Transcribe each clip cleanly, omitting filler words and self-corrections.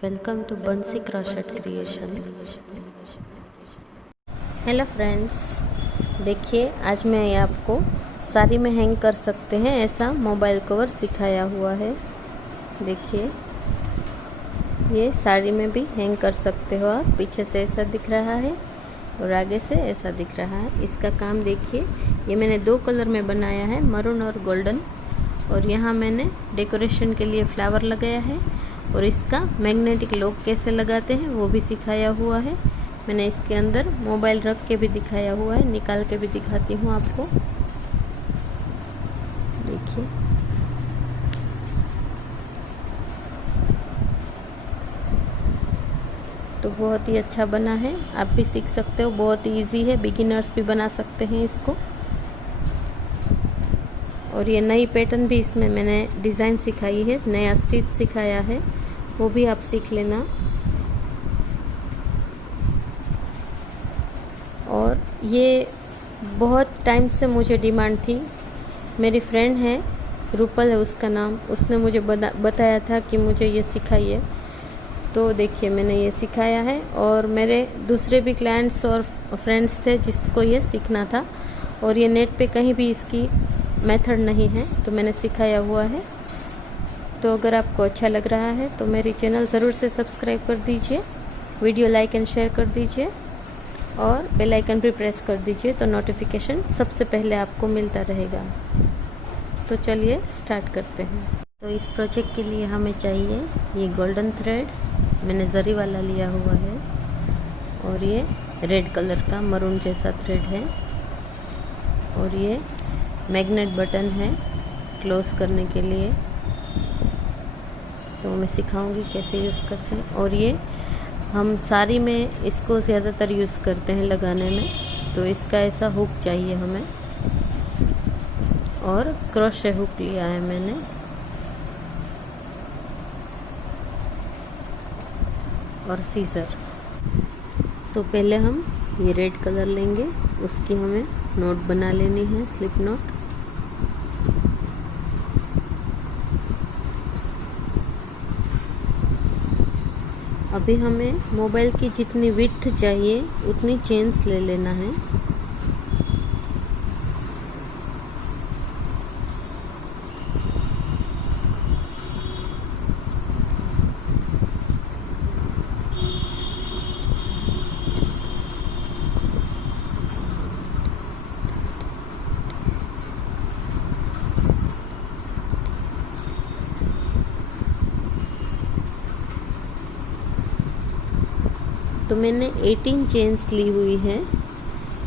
Welcome to बंसी crochet creation. Hello friends, देखिए आज मैं आपको साड़ी में हैंग कर सकते हैं ऐसा मोबाइल कवर सिखाया हुआ है। देखिए ये साड़ी में भी हैंग कर सकते हो आप। पीछे से ऐसा दिख रहा है और आगे से ऐसा दिख रहा है। इसका काम देखिए, ये मैंने 2 कलर में बनाया है, मरून और गोल्डन। और यहाँ मैंने डेकोरेशन के लिए फ्लावर लगाया है और इसका मैग्नेटिक लॉक कैसे लगाते हैं वो भी सिखाया हुआ है। मैंने इसके अंदर मोबाइल रख के भी दिखाया हुआ है, निकाल के भी दिखाती हूँ आपको। देखिए तो बहुत ही अच्छा बना है, आप भी सीख सकते हो। बहुत ही ईजी है, बिगिनर्स भी बना सकते हैं इसको। और ये नई पैटर्न भी इसमें मैंने डिज़ाइन सिखाई है, नया स्टिच सिखाया है, वो भी आप सीख लेना। और ये बहुत टाइम से मुझे डिमांड थी। मेरी फ्रेंड है, रूपल है उसका नाम, उसने मुझे बताया था कि मुझे ये सिखाइए। तो देखिए मैंने ये सिखाया है। और मेरे दूसरे भी क्लाइंट्स और फ्रेंड्स थे जिसको ये सीखना था, और ये नेट पे कहीं भी इसकी मेथड नहीं है, तो मैंने सिखाया हुआ है। तो अगर आपको अच्छा लग रहा है तो मेरी चैनल ज़रूर से सब्सक्राइब कर दीजिए, वीडियो लाइक एंड शेयर कर दीजिए और बेल आइकन भी प्रेस कर दीजिए, तो नोटिफिकेशन सबसे पहले आपको मिलता रहेगा। तो चलिए स्टार्ट करते हैं। तो इस प्रोजेक्ट के लिए हमें चाहिए ये गोल्डन थ्रेड, मैंने जरी वाला लिया हुआ है, और ये रेड कलर का मरून जैसा थ्रेड है, और ये मैग्नेट बटन है क्लोज करने के लिए, तो मैं सिखाऊंगी कैसे यूज़ करते हैं। और ये हम साड़ी में इसको ज़्यादातर यूज़ करते हैं लगाने में, तो इसका ऐसा हुक चाहिए हमें। और क्रोशे हुक लिया है मैंने। और सीजर। तो पहले हम ये रेड कलर लेंगे, उसकी हमें नोट बना लेनी है, स्लिप नोट। अभी हमें मोबाइल की जितनी विड्थ चाहिए उतनी चेन्स ले लेना है। तो मैंने 18 चेन्स ली हुई है।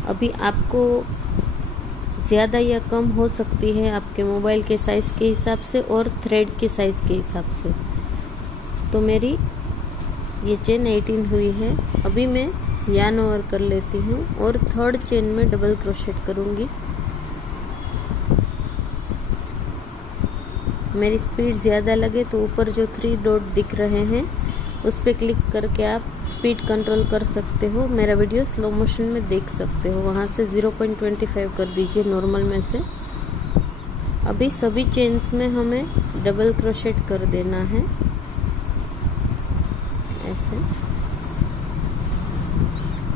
अभी आपको ज़्यादा या कम हो सकती है आपके मोबाइल के साइज़ के हिसाब से और थ्रेड के साइज़ के हिसाब से। तो मेरी ये चेन 18 हुई है। अभी मैं यार्न ओवर कर लेती हूँ और थर्ड चेन में डबल क्रोशेट करूँगी। मेरी स्पीड ज़्यादा लगे तो ऊपर जो 3 डॉट दिख रहे हैं उस पर क्लिक करके आप स्पीड कंट्रोल कर सकते हो। मेरा वीडियो स्लो मोशन में देख सकते हो, वहाँ से 0.25 कर दीजिए नॉर्मल में से। अभी सभी चेन्स में हमें डबल क्रोशेट कर देना है ऐसे।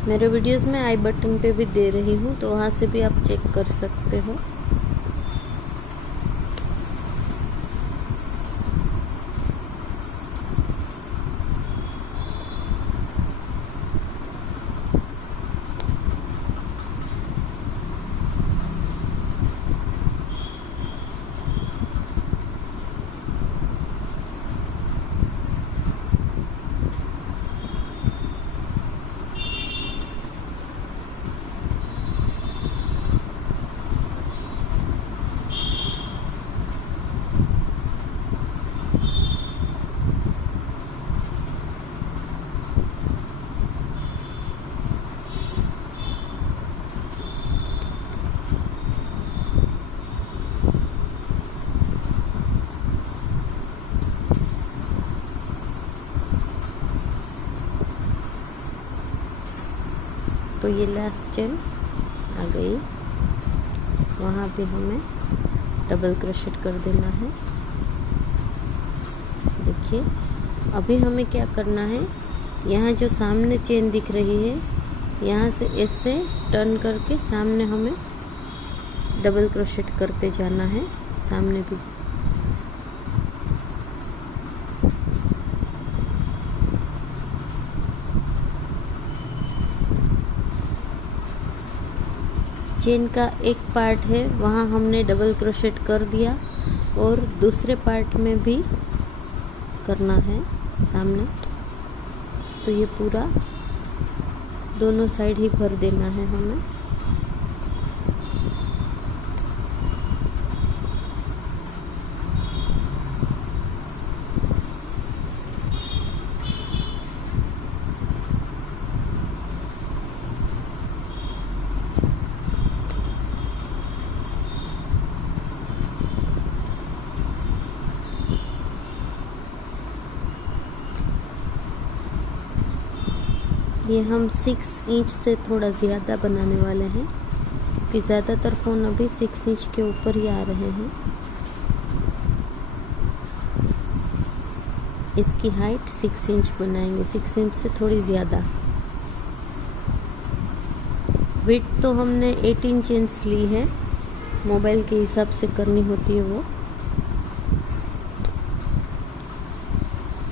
मेरे वीडियोस में आई बटन पे भी दे रही हूँ, तो वहाँ से भी आप चेक कर सकते हो। तो ये लास्ट चेन आ गई, वहाँ पे हमें डबल क्रोशेट कर देना है। देखिए अभी हमें क्या करना है, यहाँ जो सामने चेन दिख रही है, यहाँ से ऐसे टर्न करके सामने हमें डबल क्रोशेट करते जाना है, सामने भी। चेन का एक पार्ट है वहाँ हमने डबल क्रोशेट कर दिया, और दूसरे पार्ट में भी करना है सामने। तो ये पूरा दोनों साइड ही भर देना है हमें। ये हम 6 इंच से थोड़ा ज़्यादा बनाने वाले हैं, क्योंकि ज़्यादातर फ़ोन अभी 6 इंच के ऊपर ही आ रहे हैं। इसकी हाइट 6 इंच बनाएंगे, 6 इंच से थोड़ी ज़्यादा। विड्थ तो हमने 18 इंच ली है, मोबाइल के हिसाब से करनी होती है वो।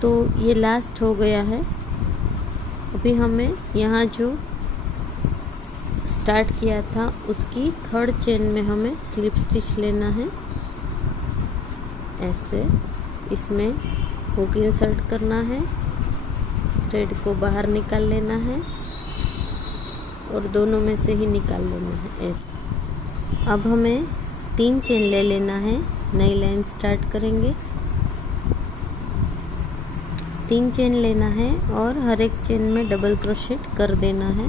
तो ये लास्ट हो गया है। अभी हमें यहाँ जो स्टार्ट किया था उसकी 3rd चेन में हमें स्लिप स्टिच लेना है, ऐसे। इसमें हुक इंसर्ट करना है, थ्रेड को बाहर निकाल लेना है और दोनों में से ही निकाल लेना है, ऐसे। अब हमें 3 चेन ले लेना है, नई लाइन स्टार्ट करेंगे। 3 चेन लेना है और हर एक चेन में डबल क्रोशेट कर देना है,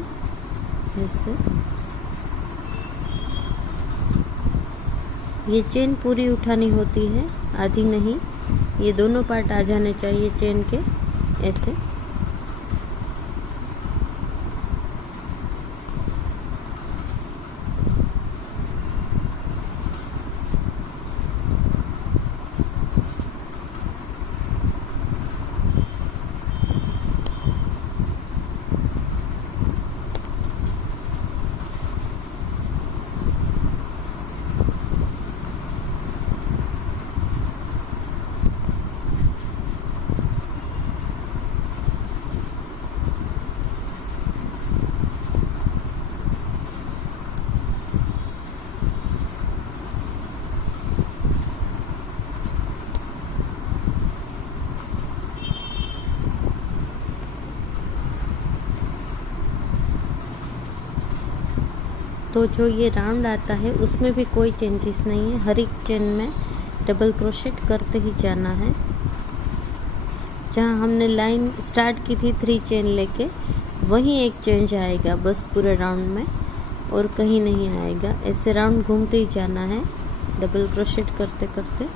ऐसे। ये चेन पूरी उठानी होती है, आधी नहीं। ये दोनों पार्ट आ जाने चाहिए चेन के, ऐसे। तो जो ये राउंड आता है उसमें भी कोई चेंजेस नहीं है, हर एक चेन में डबल क्रोशेट करते ही जाना है। जहाँ हमने लाइन स्टार्ट की थी 3 चेन लेके, वहीं एक चेंज आएगा बस पूरे राउंड में, और कहीं नहीं आएगा। ऐसे राउंड घूमते ही जाना है डबल क्रोशेट करते करते।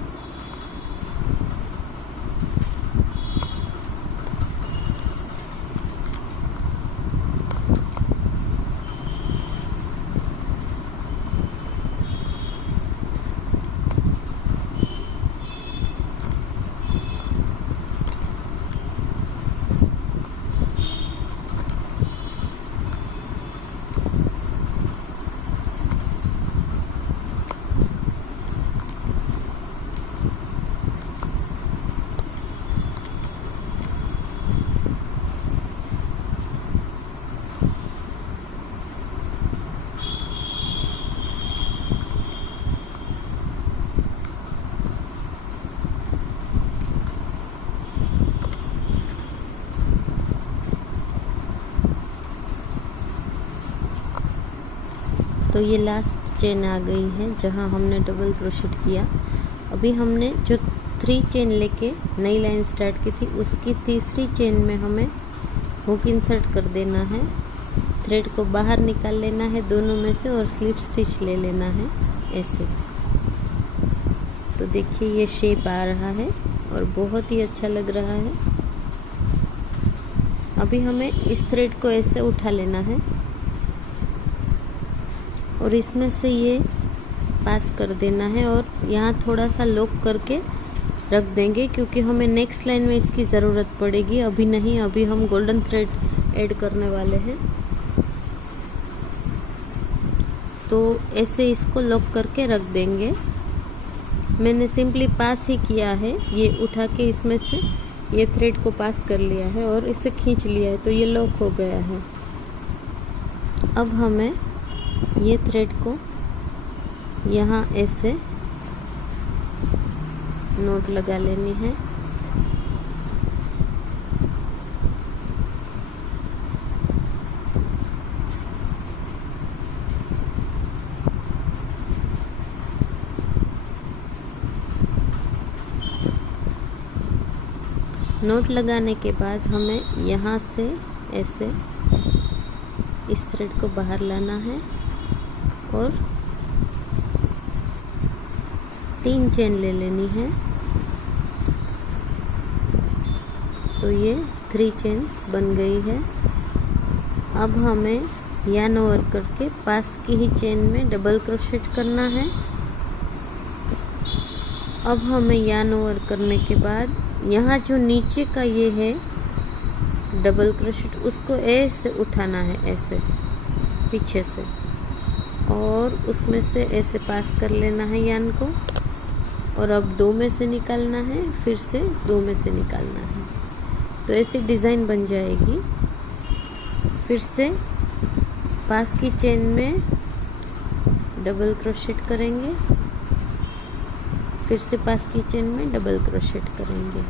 तो ये लास्ट चेन आ गई है जहाँ हमने डबल क्रोशेट किया। अभी हमने जो 3 चेन लेके नई लाइन स्टार्ट की थी उसकी तीसरी चेन में हमें हुक इंसर्ट कर देना है, थ्रेड को बाहर निकाल लेना है दोनों में से और स्लिप स्टिच ले लेना है, ऐसे। तो देखिए ये शेप आ रहा है और बहुत ही अच्छा लग रहा है। अभी हमें इस थ्रेड को ऐसे उठा लेना है और इसमें से ये पास कर देना है और यहाँ थोड़ा सा लॉक करके रख देंगे, क्योंकि हमें नेक्स्ट लाइन में इसकी ज़रूरत पड़ेगी। अभी नहीं, अभी हम गोल्डन थ्रेड ऐड करने वाले हैं। तो ऐसे इसको लॉक करके रख देंगे। मैंने सिंपली पास ही किया है, ये उठा के इसमें से ये थ्रेड को पास कर लिया है और इसे खींच लिया है, तो ये लॉक हो गया है। अब हमें ये थ्रेड को यहाँ ऐसे नोट लगा लेनी है। नोट लगाने के बाद हमें यहाँ से ऐसे इस थ्रेड को बाहर लाना है और 3 चेन ले लेनी है। तो ये 3 चेन्स बन गई है। अब हमें यार्न ओवर करके पास की ही चेन में डबल क्रोशेट करना है। अब हमें यार्न ओवर करने के बाद यहाँ जो नीचे का ये है डबल क्रोशेट, उसको ऐसे उठाना है, ऐसे पीछे से, और उसमें से ऐसे पास कर लेना है यार्न को। और अब 2 में से निकालना है, फिर से 2 में से निकालना है। तो ऐसी डिज़ाइन बन जाएगी। फिर से पास की चेन में डबल क्रोशेट करेंगे, फिर से पास की चेन में डबल क्रोशेट करेंगे।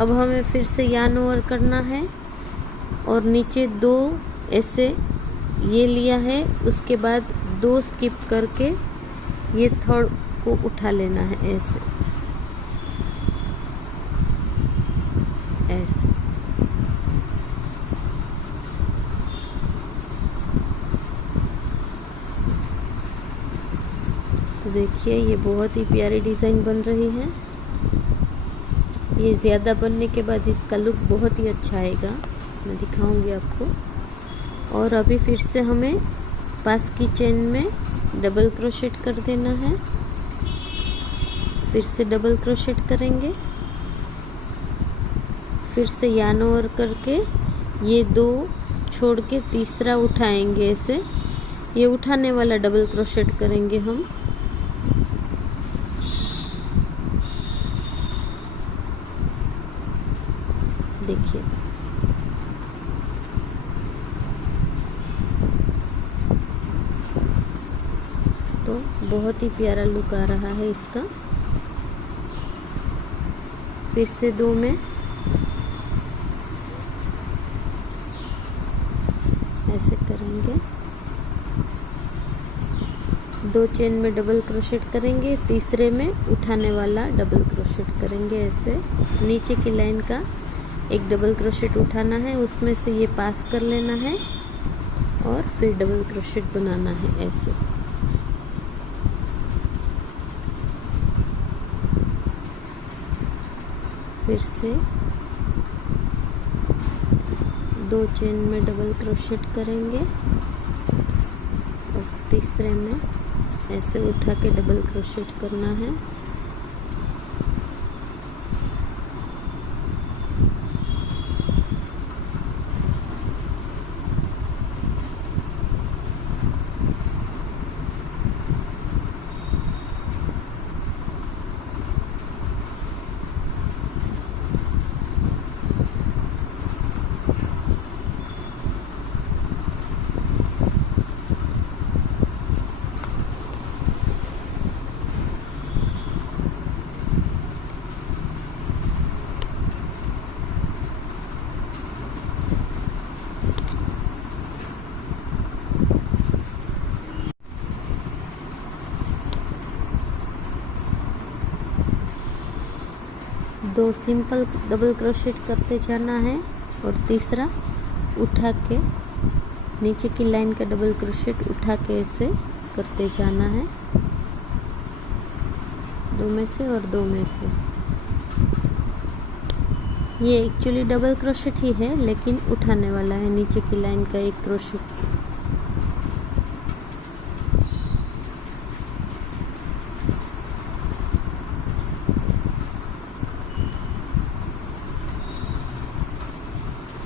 अब हमें फिर से यार्न ओवर करना है और नीचे 2 ऐसे ये लिया है, उसके बाद 2 स्किप करके ये थर्ड को उठा लेना है, ऐसे ऐसे। तो देखिए ये बहुत ही प्यारी डिज़ाइन बन रही है। ये ज़्यादा बनने के बाद इसका लुक बहुत ही अच्छा आएगा, मैं दिखाऊंगी आपको। और अभी फिर से हमें पास की चेन में डबल क्रोशेट कर देना है, फिर से डबल क्रोशेट करेंगे, फिर से यार्न ओवर करके ये 2 छोड़ के तीसरा उठाएंगे, ऐसे ये उठाने वाला डबल क्रोशेट करेंगे हम। देखिए तो बहुत ही प्यारा लुक आ रहा है इसका। फिर से 2 में ऐसे करेंगे, 2 चेन में डबल क्रोशेट करेंगे, तीसरे में उठाने वाला डबल क्रोशेट करेंगे। ऐसे नीचे की लाइन का एक डबल क्रोशेट उठाना है, उसमें से ये पास कर लेना है और फिर डबल क्रोशेट बनाना है, ऐसे। फिर से 2 चेन में डबल क्रोशेट करेंगे और तीसरे में ऐसे उठा के डबल क्रोशेट करना है। दो सिंपल डबल क्रोशेट करते जाना है और तीसरा उठा के नीचे की लाइन का डबल क्रोशेट उठा के ऐसे करते जाना है, 2 में से और 2 में से। ये एक्चुअली डबल क्रोशेट ही है, लेकिन उठाने वाला है नीचे की लाइन का एक क्रोशेट।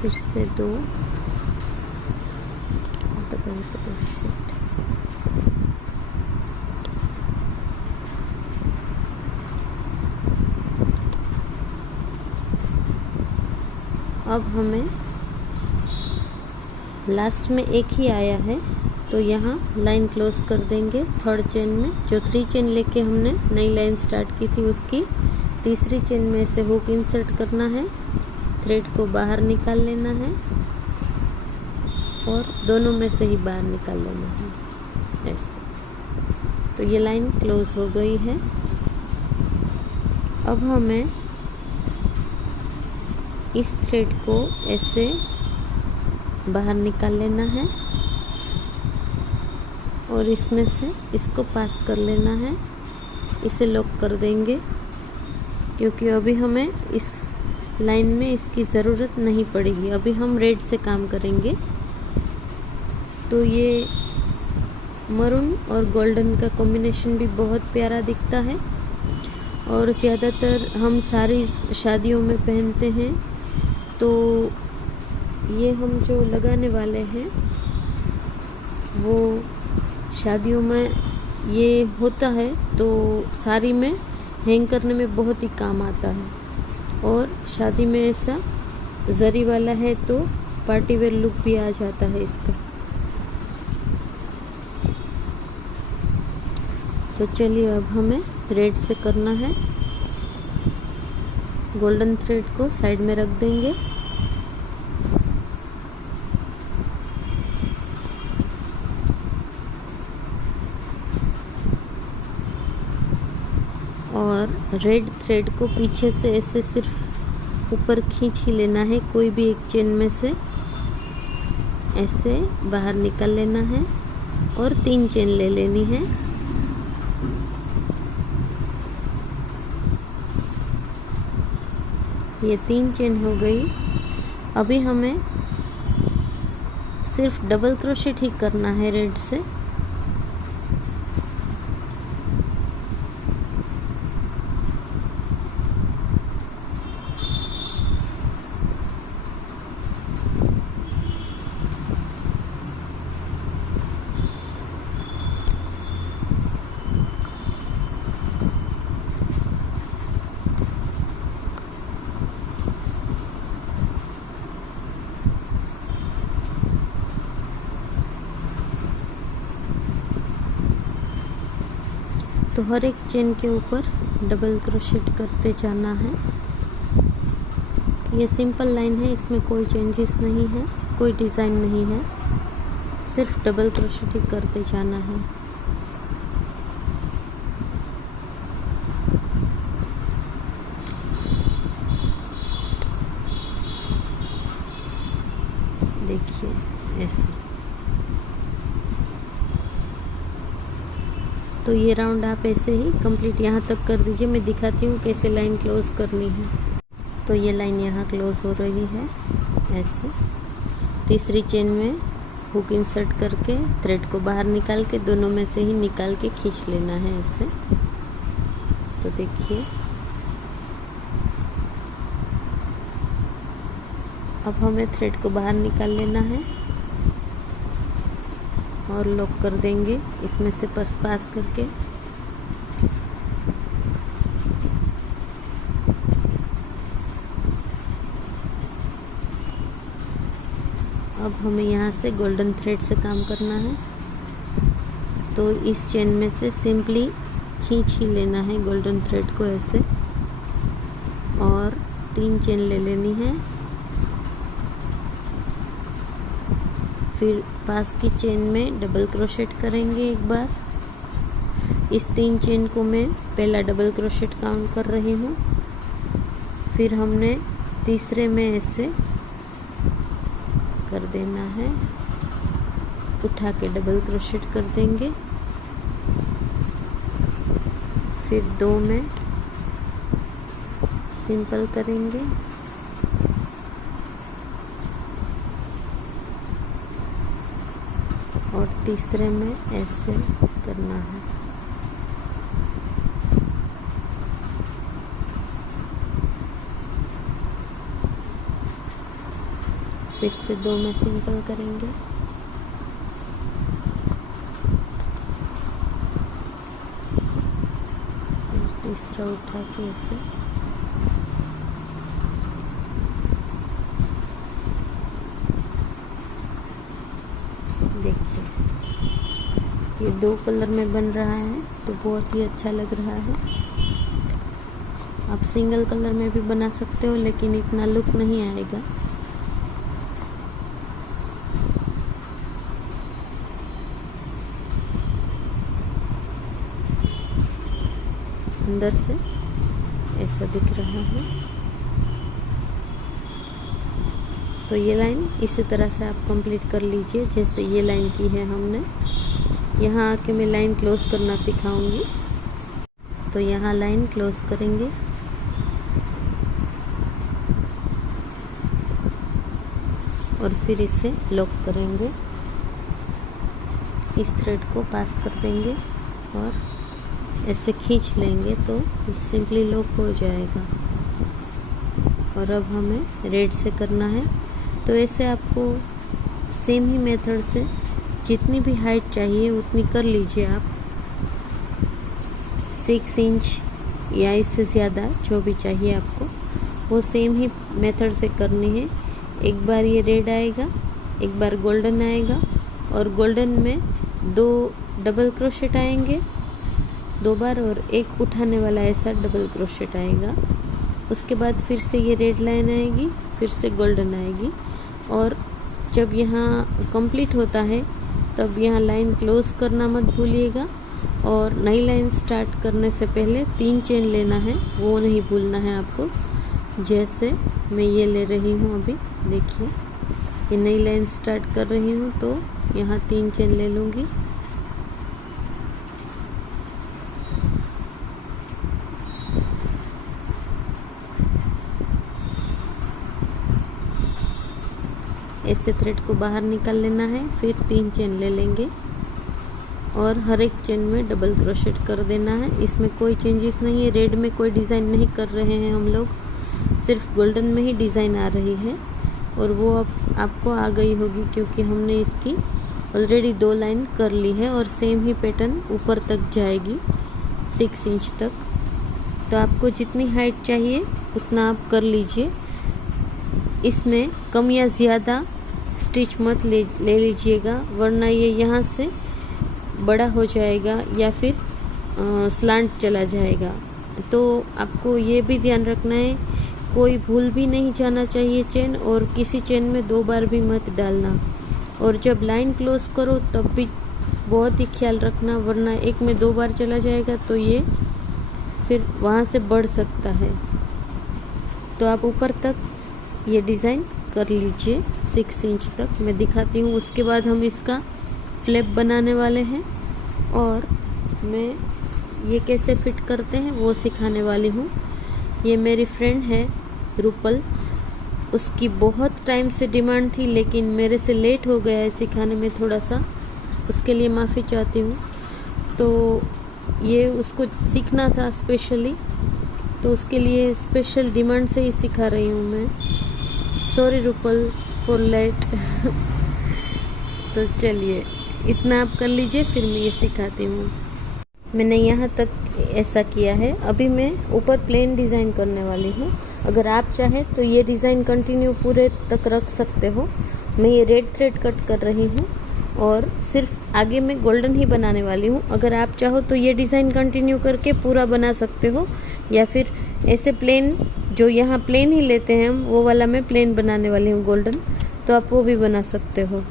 फिर से 2 डबल क्रोशेट। अब हमें लास्ट में एक ही आया है तो यहाँ लाइन क्लोज कर देंगे थर्ड चेन में। जो 3 चेन लेके हमने नई लाइन स्टार्ट की थी उसकी तीसरी चेन में से हुक इंसर्ट करना है, थ्रेड को बाहर निकाल लेना है और दोनों में से ही बाहर निकाल लेना है ऐसे। तो ये लाइन क्लोज हो गई है। अब हमें इस थ्रेड को ऐसे बाहर निकाल लेना है और इसमें से इसको पास कर लेना है। इसे लॉक कर देंगे क्योंकि अभी हमें इस लाइन में इसकी ज़रूरत नहीं पड़ेगी। अभी हम रेड से काम करेंगे। तो ये मरून और गोल्डन का कॉम्बिनेशन भी बहुत प्यारा दिखता है और ज़्यादातर हम सारी शादियों में पहनते हैं। तो ये हम जो लगाने वाले हैं वो शादियों में ये होता है तो साड़ी में हैंग करने में बहुत ही काम आता है और शादी में ऐसा जरी वाला है तो पार्टी वेयर लुक भी आ जाता है इसका। तो चलिए अब हमें थ्रेड से करना है। गोल्डन थ्रेड को साइड में रख देंगे और रेड थ्रेड को पीछे से ऐसे सिर्फ ऊपर खींच ही लेना है। कोई भी एक चेन में से ऐसे बाहर निकाल लेना है और 3 चेन ले लेनी है। ये 3 चेन हो गई। अभी हमें सिर्फ डबल क्रोशेट ही करना है रेड से। तो हर एक चेन के ऊपर डबल क्रोशेट करते जाना है। ये सिंपल लाइन है, इसमें कोई चेंजेस नहीं है, कोई डिज़ाइन नहीं है, सिर्फ डबल क्रोशेट ही करते जाना है। देखिए ऐसे। तो ये राउंड आप ऐसे ही कंप्लीट यहाँ तक कर दीजिए। मैं दिखाती हूँ कैसे लाइन क्लोज करनी है। तो ये लाइन यहाँ क्लोज हो रही है ऐसे। तीसरी चेन में हुक इंसर्ट करके थ्रेड को बाहर निकाल के दोनों में से ही निकाल के खींच लेना है ऐसे। तो देखिए अब हमें थ्रेड को बाहर निकाल लेना है और लॉक कर देंगे इसमें से पास करके। अब हमें यहाँ से गोल्डन थ्रेड से काम करना है। तो इस चेन में से सिंपली खींच ही लेना है गोल्डन थ्रेड को ऐसे और 3 चेन ले लेनी है। फिर पास की चेन में डबल क्रोशेट करेंगे एक बार। इस 3 चेन को मैं पहला डबल क्रोशेट काउंट कर रही हूँ। फिर हमने तीसरे में ऐसे कर देना है, उठा के डबल क्रोशेट कर देंगे। फिर 2 में सिंपल करेंगे और तीसरे में ऐसे करना है। फिर से 2 में सिंपल करेंगे। फिर तीसरा उठा के इसे देखिए, ये 2 कलर में बन रहा है तो बहुत ही अच्छा लग रहा है। आप सिंगल कलर में भी बना सकते हो, लेकिन इतना लुक नहीं आएगा। अंदर से ऐसा दिख रहा है। तो ये लाइन इसी तरह से आप कंप्लीट कर लीजिए जैसे ये लाइन की है हमने। यहाँ आके मैं लाइन क्लोज करना सिखाऊंगी। तो यहाँ लाइन क्लोज करेंगे और फिर इसे लॉक करेंगे। इस थ्रेड को पास कर देंगे और ऐसे खींच लेंगे तो सिंपली लॉक हो जाएगा। और अब हमें रेड से करना है। तो ऐसे आपको सेम ही मेथड से जितनी भी हाइट चाहिए उतनी कर लीजिए आप, 6 इंच या इससे ज़्यादा जो भी चाहिए आपको, वो सेम ही मेथड से करनी है। एक बार ये रेड आएगा, एक बार गोल्डन आएगा, और गोल्डन में 2 डबल क्रोशेट आएंगे 2 बार, और एक उठाने वाला ऐसा डबल क्रोशेट आएगा। उसके बाद फिर से ये रेड लाइन आएगी, फिर से गोल्डन आएगी। और जब यहाँ कंप्लीट होता है तब यहाँ लाइन क्लोज करना मत भूलिएगा, और नई लाइन स्टार्ट करने से पहले 3 चेन लेना है, वो नहीं भूलना है आपको। जैसे मैं ये ले रही हूँ अभी, देखिए ये नई लाइन स्टार्ट कर रही हूँ तो यहाँ 3 चेन ले लूँगी। ऐसे थ्रेड को बाहर निकाल लेना है, फिर 3 चेन ले लेंगे और हर एक चेन में डबल क्रोशेट कर देना है। इसमें कोई चेंजेस नहीं है, रेड में कोई डिज़ाइन नहीं कर रहे हैं हम लोग, सिर्फ गोल्डन में ही डिज़ाइन आ रही है, और वो अब आपको आ गई होगी क्योंकि हमने इसकी ऑलरेडी 2 लाइन कर ली है और सेम ही पैटर्न ऊपर तक जाएगी 6 इंच तक। तो आपको जितनी हाइट चाहिए उतना आप कर लीजिए। इसमें कम या ज़्यादा स्टिच मत ले लीजिएगा, वरना ये यहाँ से बड़ा हो जाएगा या फिर स्लांट चला जाएगा। तो आपको ये भी ध्यान रखना है, कोई भूल भी नहीं जाना चाहिए चेन, और किसी चेन में 2 बार भी मत डालना। और जब लाइन क्लोज करो तब भी बहुत ही ख्याल रखना, वरना एक में 2 बार चला जाएगा तो ये फिर वहाँ से बढ़ सकता है। तो आप ऊपर तक ये डिज़ाइन कर लीजिए 6 इंच तक, मैं दिखाती हूँ। उसके बाद हम इसका फ्लैप बनाने वाले हैं और मैं ये कैसे फिट करते हैं वो सिखाने वाली हूँ। ये मेरी फ्रेंड है रूपल, उसकी बहुत टाइम से डिमांड थी, लेकिन मेरे से लेट हो गया है सिखाने में थोड़ा सा, उसके लिए माफ़ी चाहती हूँ। तो ये उसको सीखना था स्पेशली, तो उसके लिए स्पेशल डिमांड से ही सिखा रही हूँ मैं। Sorry Rupal for late. तो चलिए इतना आप कर लीजिए, फिर मैं ये सिखाती हूँ। मैंने यहाँ तक ऐसा किया है, अभी मैं ऊपर प्लेन डिज़ाइन करने वाली हूँ। अगर आप चाहें तो ये डिज़ाइन कंटिन्यू पूरे तक रख सकते हो। मैं ये रेड थ्रेड कट कर रही हूँ और सिर्फ आगे में गोल्डन ही बनाने वाली हूँ। अगर आप चाहो तो ये डिज़ाइन कंटिन्यू करके पूरा बना सकते हो, या फिर ऐसे प्लेन, जो यहाँ प्लेन ही लेते हैं हम, वो वाला मैं प्लेन बनाने वाली हूँ गोल्डन, तो आप वो भी बना सकते हो।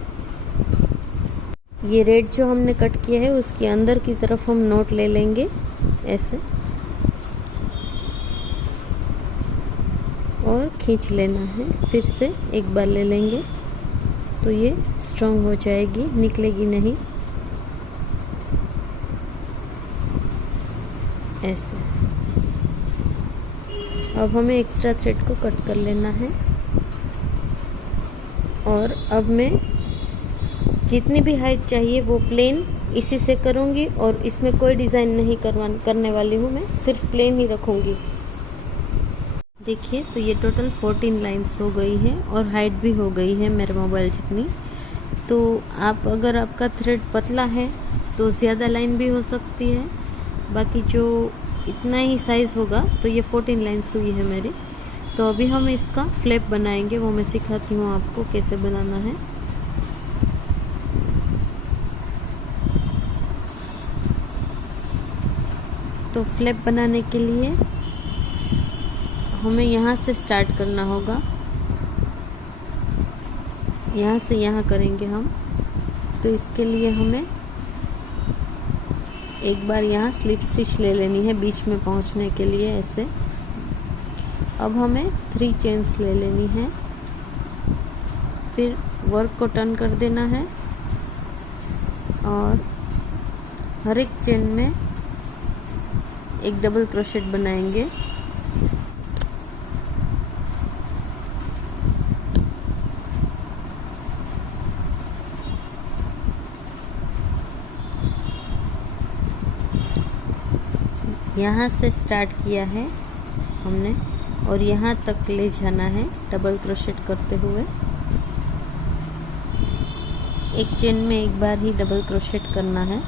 ये रेड जो हमने कट किया है उसके अंदर की तरफ हम नोट ले लेंगे ऐसे, और खींच लेना है। फिर से एक बार ले लेंगे तो ये स्ट्रॉन्ग हो जाएगी, निकलेगी नहीं ऐसे। अब हमें एक्स्ट्रा थ्रेड को कट कर लेना है, और अब मैं जितनी भी हाइट चाहिए वो प्लेन इसी से करूँगी, और इसमें कोई डिज़ाइन नहीं करने वाली हूँ मैं, सिर्फ प्लेन ही रखूँगी। देखिए तो ये टोटल 14 लाइंस हो गई है और हाइट भी हो गई है मेरे मोबाइल जितनी। तो आप अगर आपका थ्रेड पतला है तो ज़्यादा लाइन भी हो सकती है, बाकी जो इतना ही साइज़ होगा तो ये 14 लाइंस हुई है मेरी। तो अभी हम इसका फ्लैप बनाएंगे, वो मैं सिखाती हूँ आपको कैसे बनाना है। तो फ्लैप बनाने के लिए हमें यहाँ से स्टार्ट करना होगा, यहाँ से यहाँ करेंगे हम। तो इसके लिए हमें एक बार यहाँ स्लिप स्टिच ले लेनी है बीच में पहुँचने के लिए ऐसे। अब हमें 3 चेन्स ले लेनी है, फिर वर्क को टर्न कर देना है और हर एक चेन में एक डबल क्रोशेट बनाएंगे। यहाँ से स्टार्ट किया है हमने और यहाँ तक ले जाना है डबल क्रोशेट करते हुए। एक चेन में एक बार ही डबल क्रोशेट करना है।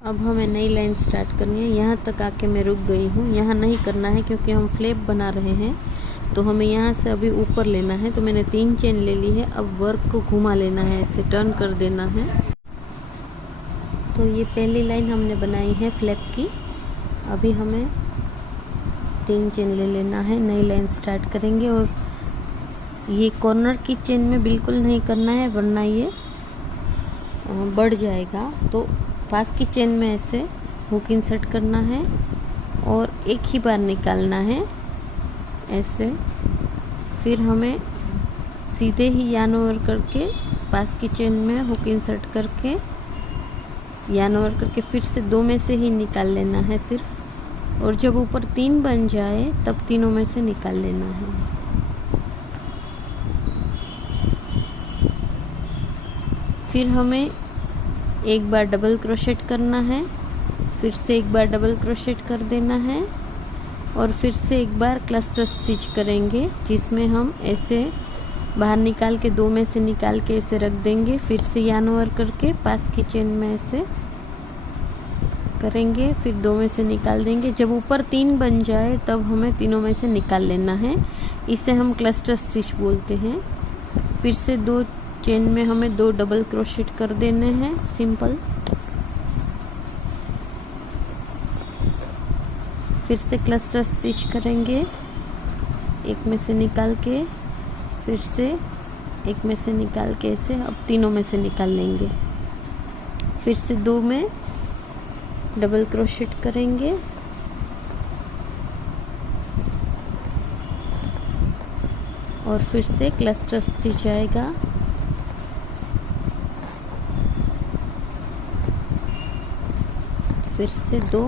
अब हमें नई लाइन स्टार्ट करनी है। यहाँ तक आके मैं रुक गई हूँ, यहाँ नहीं करना है क्योंकि हम फ्लैप बना रहे हैं। तो हमें यहाँ से अभी ऊपर लेना है। तो मैंने 3 चेन ले ली है। अब वर्क को घुमा लेना है, ऐसे टर्न कर देना है। तो ये पहली लाइन हमने बनाई है फ्लैप की। अभी हमें 3 चेन ले लेना है, नई लाइन स्टार्ट करेंगे। और ये कॉर्नर की चेन में बिल्कुल नहीं करना है वरना ये बढ़ जाएगा। तो पास की चेन में ऐसे हुक इंसर्ट करना है और एक ही बार निकालना है ऐसे। फिर हमें सीधे ही यार्न ओवर करके पास की चेन में हुक इंसर्ट करके यार्न ओवर करके फिर से 2 में से ही निकाल लेना है सिर्फ। और जब ऊपर 3 बन जाए तब तीनों में से निकाल लेना है। फिर हमें एक बार डबल क्रोशेट करना है, फिर से एक बार डबल क्रोशेट कर देना है और फिर से एक बार क्लस्टर स्टिच करेंगे जिसमें हम ऐसे बाहर निकाल के 2 में से निकाल के ऐसे रख देंगे। फिर से यार्न ओवर करके पास की चेन में ऐसे करेंगे, फिर 2 में से निकाल देंगे। जब ऊपर 3 बन जाए तब हमें तीनों में से निकाल लेना है। इसे हम क्लस्टर स्टिच बोलते हैं। फिर से 2 चेन में हमें 2 डबल क्रोशेट कर देने हैं सिंपल। फिर से क्लस्टर स्टिच करेंगे, एक में से निकाल के फिर से एक में से निकाल के ऐसे। अब तीनों में से निकाल लेंगे। फिर से 2 में डबल क्रोशेट करेंगे और फिर से क्लस्टर स्टिच आएगा। फिर से 2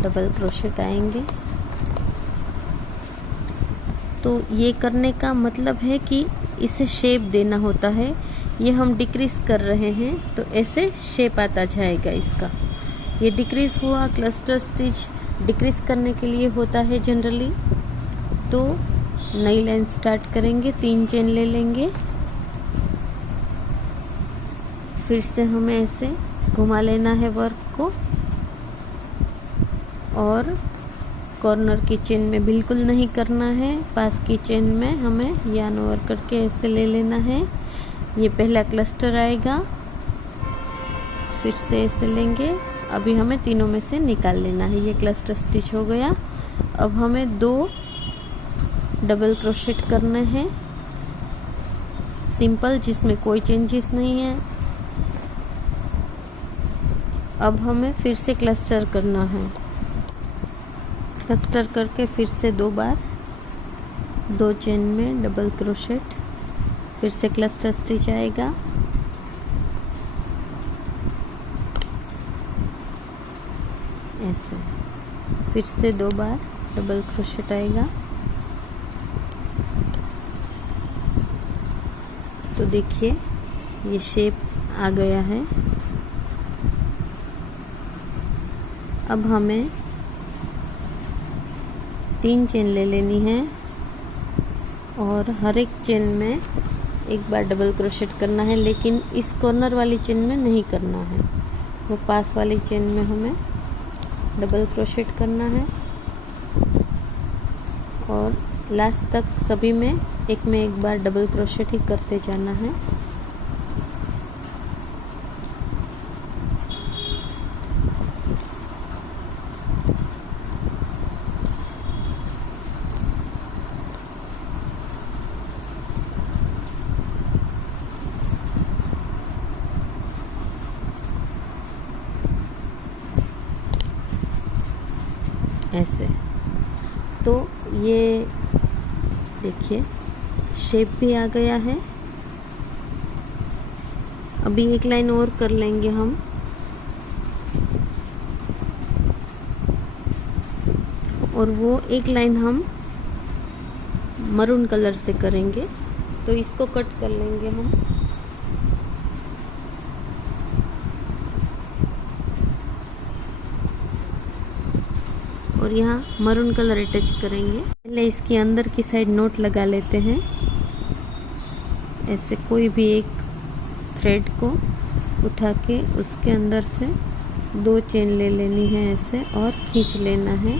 डबल क्रोशेट आएंगे। तो ये करने का मतलब है कि इसे शेप देना होता है। ये हम डिक्रीज कर रहे हैं तो ऐसे शेप आता जाएगा इसका। ये डिक्रीज हुआ, क्लस्टर स्टिच डिक्रीज करने के लिए होता है जनरली। तो नई लाइन स्टार्ट करेंगे, 3 चेन ले लेंगे, फिर से हमें ऐसे घुमा लेना है वर्क को और कॉर्नर की चेन में बिल्कुल नहीं करना है। पास की चेन में हमें यार्न ओवर करके ऐसे ले लेना है। ये पहला क्लस्टर आएगा, फिर से ऐसे लेंगे। अभी हमें तीनों में से निकाल लेना है। ये क्लस्टर स्टिच हो गया। अब हमें 2 डबल क्रोशेट करने हैं सिंपल, जिसमें कोई चेंजेस नहीं है। अब हमें फिर से क्लस्टर करना है। क्लस्टर करके फिर से 2 बार 2 चेन में डबल क्रोशेट, फिर से क्लस्टर स्टिच आएगा। ऐसे फिर से 2 बार डबल क्रोशेट आएगा। तो देखिए ये शेप आ गया है। अब हमें 3 चेन ले लेनी है और हर एक चेन में एक बार डबल क्रोशेट करना है, लेकिन इस कॉर्नर वाली चेन में नहीं करना है, वो पास वाली चेन में हमें डबल क्रोशेट करना है। और लास्ट तक सभी में एक बार डबल क्रोशेट ही करते जाना है। ऐसे तो ये देखिए शेप भी आ गया है। अभी एक लाइन और कर लेंगे हम, और वो एक लाइन हम मरून कलर से करेंगे, तो इसको कट कर लेंगे हम। और यहाँ मरून कलर अटैच करेंगे। पहले इसके अंदर की साइड नोट लगा लेते हैं। ऐसे कोई भी एक थ्रेड को उठा के उसके अंदर से 2 चेन ले लेनी है ऐसे, और खींच लेना है,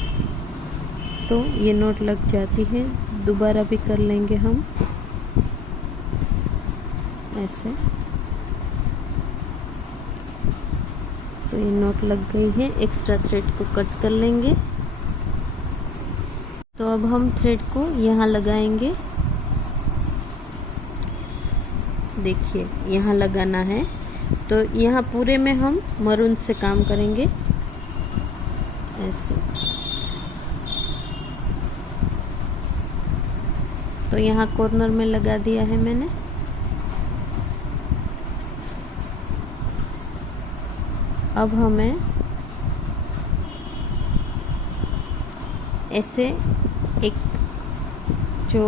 तो ये नोट लग जाती है। दोबारा भी कर लेंगे हम ऐसे। तो ये नोट लग गई है। एक्स्ट्रा थ्रेड को कट कर लेंगे। तो अब हम थ्रेड को यहाँ लगाएंगे। देखिए यहाँ लगाना है, तो यहाँ पूरे में हम मरून से काम करेंगे ऐसे। तो यहाँ कॉर्नर में लगा दिया है मैंने। अब हमें ऐसे एक जो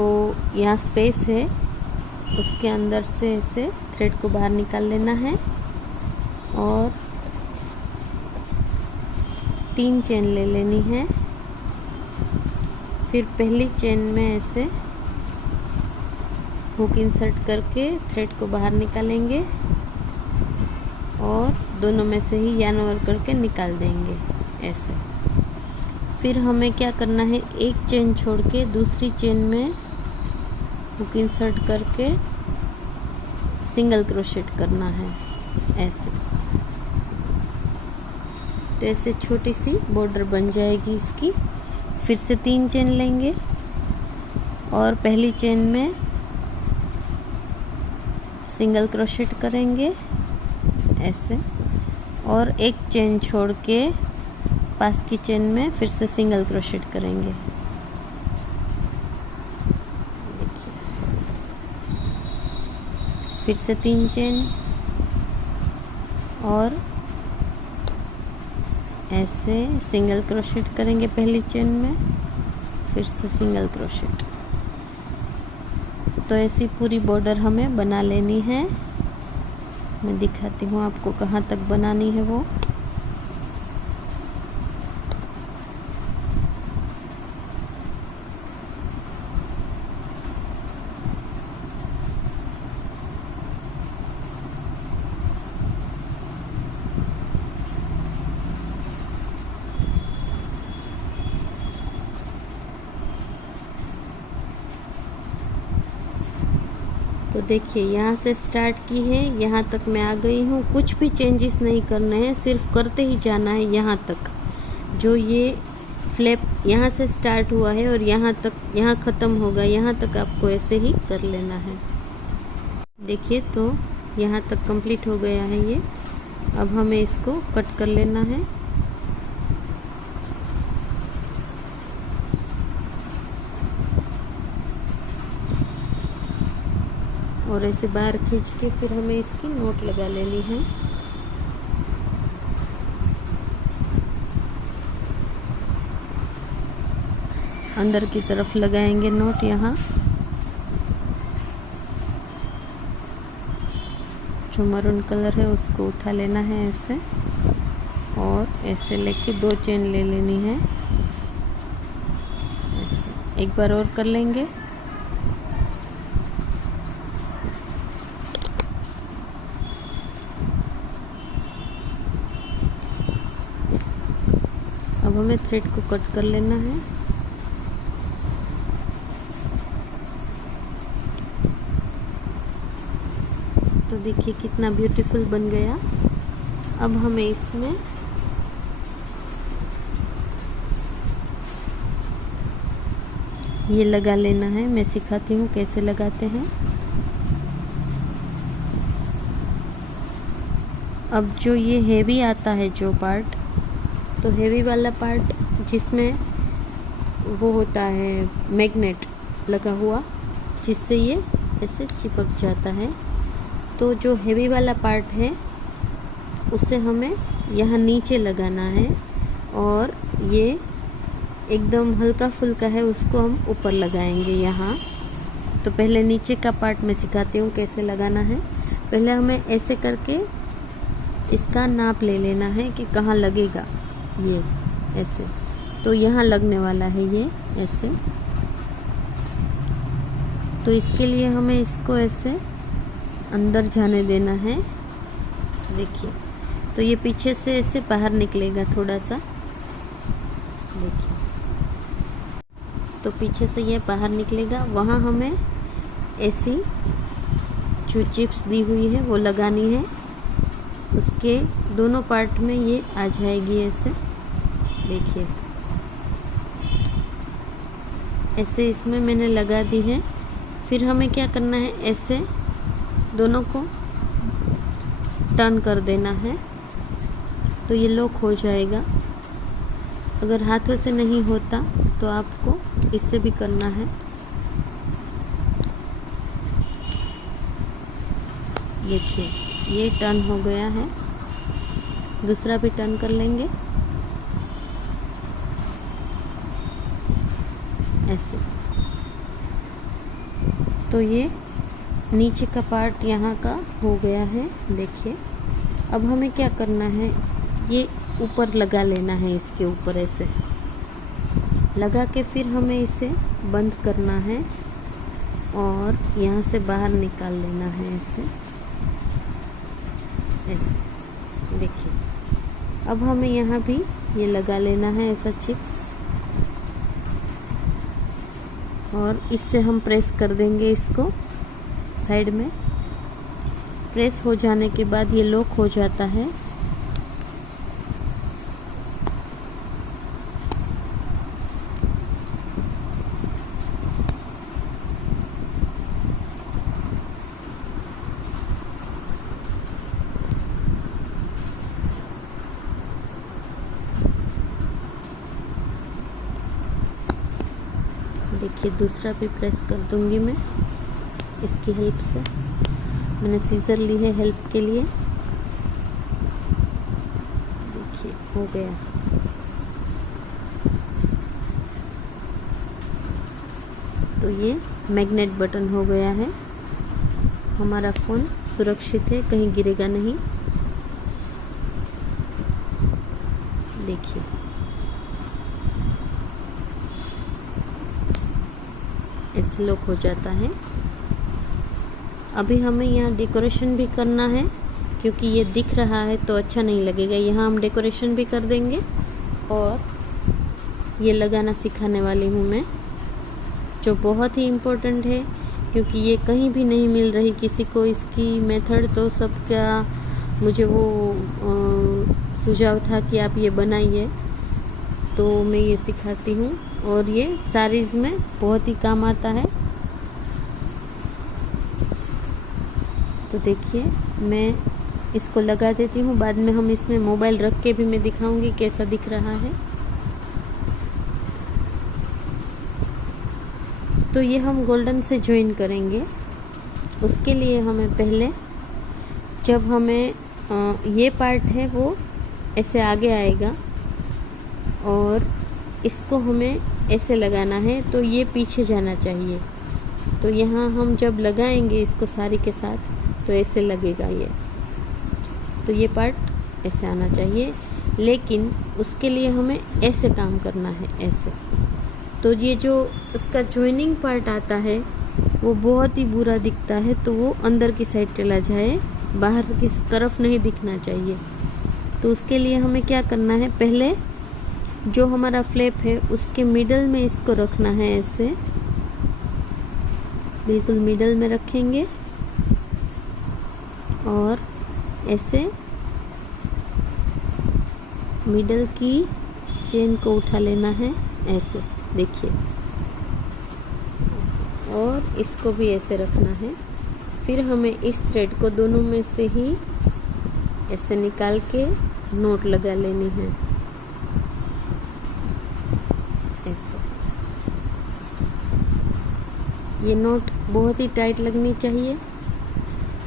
यहाँ स्पेस है उसके अंदर से ऐसे थ्रेड को बाहर निकाल लेना है, और 3 चेन ले लेनी है। फिर पहली चेन में ऐसे हुक इंसर्ट करके थ्रेड को बाहर निकालेंगे, और दोनों में से ही यार्न ओवर करके निकाल देंगे ऐसे। फिर हमें क्या करना है, एक चेन छोड़ के दूसरी चेन में हुक इंसर्ट करके सिंगल क्रोशेट करना है ऐसे। तो ऐसे छोटी सी बॉर्डर बन जाएगी इसकी। फिर से 3 चेन लेंगे और पहली चेन में सिंगल क्रोशेट करेंगे ऐसे, और एक चेन छोड़ के पास की चेन में फिर से सिंगल क्रोशेट करेंगे। देखिए फिर से 3 चेन, और ऐसे सिंगल क्रोशेट करेंगे पहली चेन में, फिर से सिंगल क्रोशेट। तो ऐसी पूरी बॉर्डर हमें बना लेनी है। मैं दिखाती हूँ आपको कहाँ तक बनानी है वो। तो देखिए यहाँ से स्टार्ट की है, यहाँ तक मैं आ गई हूँ। कुछ भी चेंजेस नहीं करने हैं, सिर्फ करते ही जाना है यहाँ तक। जो ये फ्लैप यहाँ से स्टार्ट हुआ है और यहाँ तक, यहाँ ख़त्म होगा, यहाँ तक आपको ऐसे ही कर लेना है। देखिए तो यहाँ तक कंप्लीट हो गया है ये। अब हमें इसको कट कर लेना है। और ऐसे बाहर खींच के फिर हमें इसकी नोट लगा लेनी है। अंदर की तरफ लगाएंगे नोट यहाँ। जो मरून कलर है उसको उठा लेना है ऐसे, और ऐसे लेके 2 चेन ले लेनी है ऐसे। एक बार और कर लेंगे। अब हमें थ्रेड को कट कर लेना है। तो देखिए कितना ब्यूटीफुल बन गया। अब हमें इसमें ये लगा लेना है। मैं सिखाती हूँ कैसे लगाते हैं। अब जो ये हेवी आता है जो पार्ट, तो हेवी वाला पार्ट जिसमें वो होता है मैग्नेट लगा हुआ, जिससे ये ऐसे चिपक जाता है। तो जो हेवी वाला पार्ट है उसे हमें यहाँ नीचे लगाना है, और ये एकदम हल्का फुल्का है उसको हम ऊपर लगाएंगे यहाँ। तो पहले नीचे का पार्ट मैं सिखाती हूँ कैसे लगाना है। पहले हमें ऐसे करके इसका नाप ले लेना है कि कहाँ लगेगा ये ऐसे। तो यहाँ लगने वाला है ये ऐसे। तो इसके लिए हमें इसको ऐसे अंदर जाने देना है। देखिए, तो ये पीछे से ऐसे बाहर निकलेगा थोड़ा सा। देखिए, तो पीछे से ये बाहर निकलेगा। वहाँ हमें ऐसी जो चिप्स दी हुई है वो लगानी है। उसके दोनों पार्ट में ये आ जाएगी ऐसे। देखिए, ऐसे इसमें मैंने लगा दी है। फिर हमें क्या करना है, ऐसे दोनों को टर्न कर देना है, तो ये लॉक हो जाएगा। अगर हाथों से नहीं होता तो आपको इससे भी करना है। देखिए, ये टर्न हो गया है। दूसरा भी टर्न कर लेंगे ऐसे। तो ये नीचे का पार्ट यहाँ का हो गया है। देखिए, अब हमें क्या करना है, ये ऊपर लगा लेना है। इसके ऊपर ऐसे लगा के फिर हमें इसे बंद करना है और यहाँ से बाहर निकाल लेना है ऐसे ऐसे। देखिए, अब हमें यहाँ भी ये लगा लेना है ऐसा चिप्स, और इससे हम प्रेस कर देंगे इसको साइड में। प्रेस हो जाने के बाद ये लॉक हो जाता है। देखिए, दूसरा भी प्रेस कर दूंगी मैं इसकी हेल्प से। मैंने सीजर ली है हेल्प के लिए। देखिए, हो गया। तो ये मैग्नेट बटन हो गया है। हमारा फ़ोन सुरक्षित है, कहीं गिरेगा नहीं। देखिए, ऐसे लॉक हो जाता है। अभी हमें यहाँ डेकोरेशन भी करना है, क्योंकि ये दिख रहा है तो अच्छा नहीं लगेगा। यहाँ हम डेकोरेशन भी कर देंगे, और ये लगाना सिखाने वाली हूँ मैं, जो बहुत ही इम्पोर्टेंट है, क्योंकि ये कहीं भी नहीं मिल रही किसी को इसकी मेथड। तो सबका मुझे वो सुझाव था कि आप ये बनाइए, तो मैं ये सिखाती हूँ, और ये साड़ीज़ में बहुत ही काम आता है। तो देखिए, मैं इसको लगा देती हूँ। बाद में हम इसमें मोबाइल रख के भी मैं दिखाऊंगी कैसा दिख रहा है। तो ये हम गोल्डन से ज्वाइन करेंगे। उसके लिए हमें पहले, जब हमें ये पार्ट है वो ऐसे आगे आएगा और इसको हमें ऐसे लगाना है, तो ये पीछे जाना चाहिए। तो यहाँ हम जब लगाएंगे इसको सारी के साथ तो ऐसे लगेगा ये। तो ये पार्ट ऐसे आना चाहिए, लेकिन उसके लिए हमें ऐसे काम करना है, ऐसे। तो ये जो उसका ज्वाइनिंग पार्ट आता है वो बहुत ही बुरा दिखता है, तो वो अंदर की साइड चला जाए, बाहर की तरफ नहीं दिखना चाहिए। तो उसके लिए हमें क्या करना है, पहले जो हमारा फ्लैप है उसके मिडल में इसको रखना है, ऐसे बिल्कुल मिडल में रखेंगे और ऐसे मिडल की चेन को उठा लेना है, ऐसे देखिए ऐसे, और इसको भी ऐसे रखना है। फिर हमें इस थ्रेड को दोनों में से ही ऐसे निकाल के नोट लगा लेनी है, ऐसे। ये नोट बहुत ही टाइट लगनी चाहिए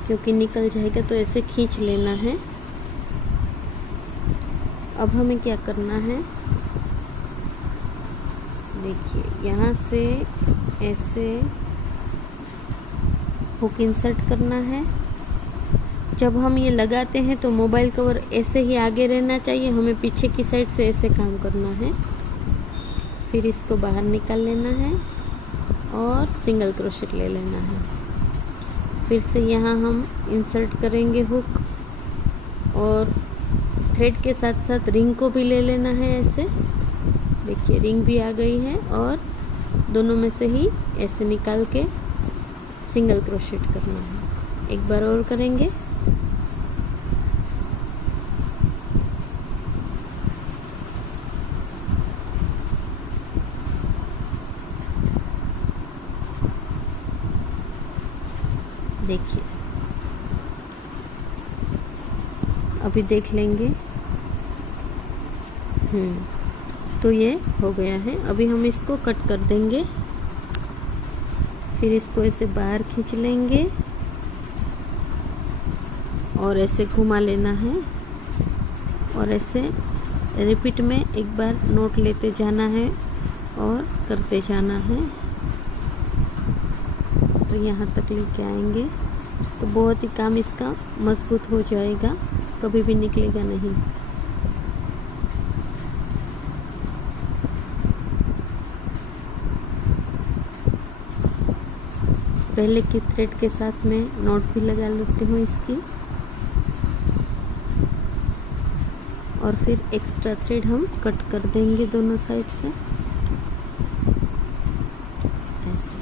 क्योंकि निकल जाएगा, तो ऐसे खींच लेना है। अब हमें क्या करना है, देखिए यहाँ से ऐसे हुक इंसर्ट करना है। जब हम ये लगाते हैं तो मोबाइल कवर ऐसे ही आगे रहना चाहिए, हमें पीछे की साइड से ऐसे काम करना है। फिर इसको बाहर निकाल लेना है और सिंगल क्रोशेट ले लेना है। फिर से यहाँ हम इंसर्ट करेंगे हुक, और थ्रेड के साथ साथ रिंग को भी ले लेना है, ऐसे देखिए रिंग भी आ गई है, और दोनों में से ही ऐसे निकाल के सिंगल क्रोशेट करना है। एक बार और करेंगे। देखिए अभी देख लेंगे। तो ये हो गया है। अभी हम इसको कट कर देंगे। फिर इसको ऐसे बाहर खींच लेंगे और ऐसे घुमा लेना है, और ऐसे रिपीट में एक बार नोट लेते जाना है और करते जाना है। तो यहाँ तक लेके आएंगे तो बहुत ही काम इसका मजबूत हो जाएगा, कभी भी निकलेगा नहीं। पहले की थ्रेड के साथ में नॉट भी लगा लेती हूँ इसकी, और फिर एक्स्ट्रा थ्रेड हम कट कर देंगे दोनों साइड से ऐसे।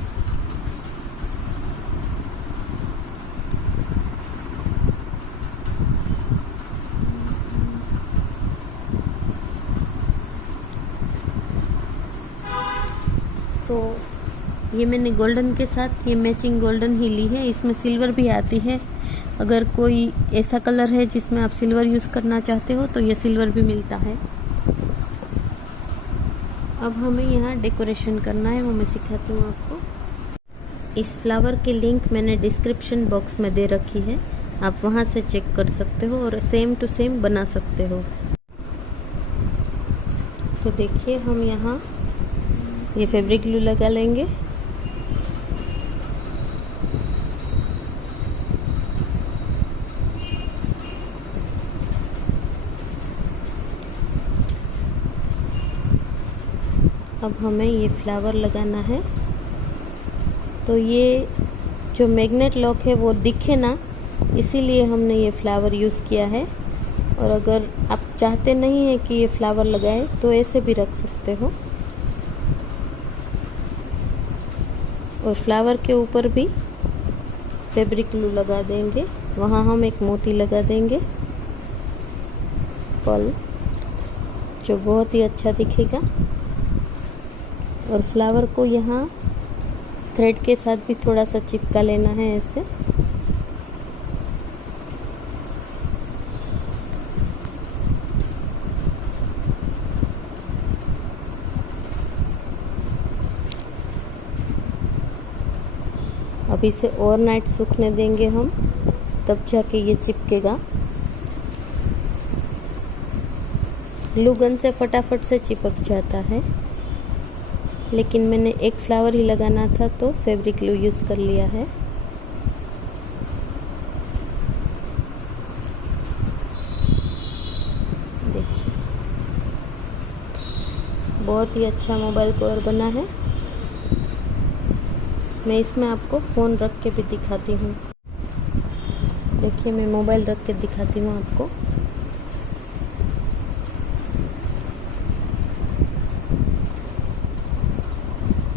तो ये मैंने गोल्डन के साथ ये मैचिंग गोल्डन ही ली है, इसमें सिल्वर भी आती है। अगर कोई ऐसा कलर है जिसमें आप सिल्वर यूज़ करना चाहते हो तो ये सिल्वर भी मिलता है। अब हमें यहाँ डेकोरेशन करना है, वो मैं सिखाती हूँ आपको। इस फ्लावर की लिंक मैंने डिस्क्रिप्शन बॉक्स में दे रखी है, आप वहाँ से चेक कर सकते हो और सेम टू सेम बना सकते हो। तो देखिए हम यहाँ ये फैब्रिक ग्लू लगा लेंगे। अब हमें ये फ्लावर लगाना है। तो ये जो मैग्नेट लॉक है वो दिखे ना, इसीलिए हमने ये फ्लावर यूज़ किया है। और अगर आप चाहते नहीं हैं कि ये फ्लावर लगाए तो ऐसे भी रख सकते हो। और फ्लावर के ऊपर भी फैब्रिक ग्लू लगा देंगे, वहाँ हम एक मोती लगा देंगे पर्ल, जो बहुत ही अच्छा दिखेगा। और फ्लावर को यहाँ थ्रेड के साथ भी थोड़ा सा चिपका लेना है ऐसे। अब इसे ओवरनाइट सूखने देंगे हम, तब जाके ये चिपकेगा। ग्लू गन से फटाफट से चिपक जाता है, लेकिन मैंने एक फ्लावर ही लगाना था तो फैब्रिक ग्लू यूज़ कर लिया है। देखिए बहुत ही अच्छा मोबाइल कवर बना है। मैं इसमें आपको फ़ोन रख के भी दिखाती हूँ। देखिए मैं मोबाइल रख के दिखाती हूँ आपको।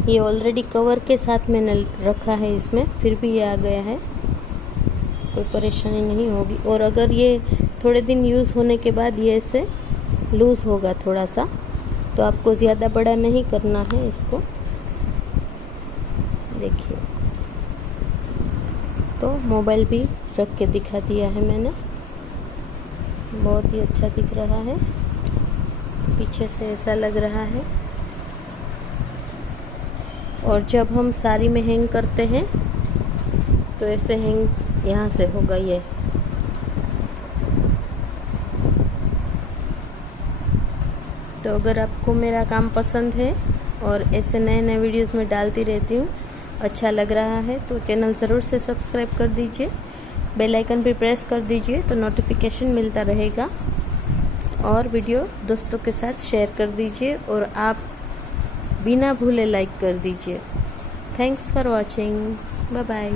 ये ऑलरेडी कवर के साथ मैंने रखा है इसमें, फिर भी ये आ गया है, कोई परेशानी नहीं होगी। और अगर ये थोड़े दिन यूज़ होने के बाद ये ऐसे लूज़ होगा थोड़ा सा, तो आपको ज़्यादा बड़ा नहीं करना है इसको। देखिए तो मोबाइल भी रख के दिखा दिया है मैंने, बहुत ही अच्छा दिख रहा है। पीछे से ऐसा लग रहा है। और जब हम साड़ी में हैंग करते हैं तो ऐसे हैंग यहाँ से होगा ये। तो अगर आपको मेरा काम पसंद है और ऐसे नए नए वीडियोस में डालती रहती हूँ, अच्छा लग रहा है तो चैनल ज़रूर से सब्सक्राइब कर दीजिए, बेल आइकन भी प्रेस कर दीजिए तो नोटिफिकेशन मिलता रहेगा। और वीडियो दोस्तों के साथ शेयर कर दीजिए और आप बिना भूले लाइक कर दीजिए। Thanks for watching, bye bye.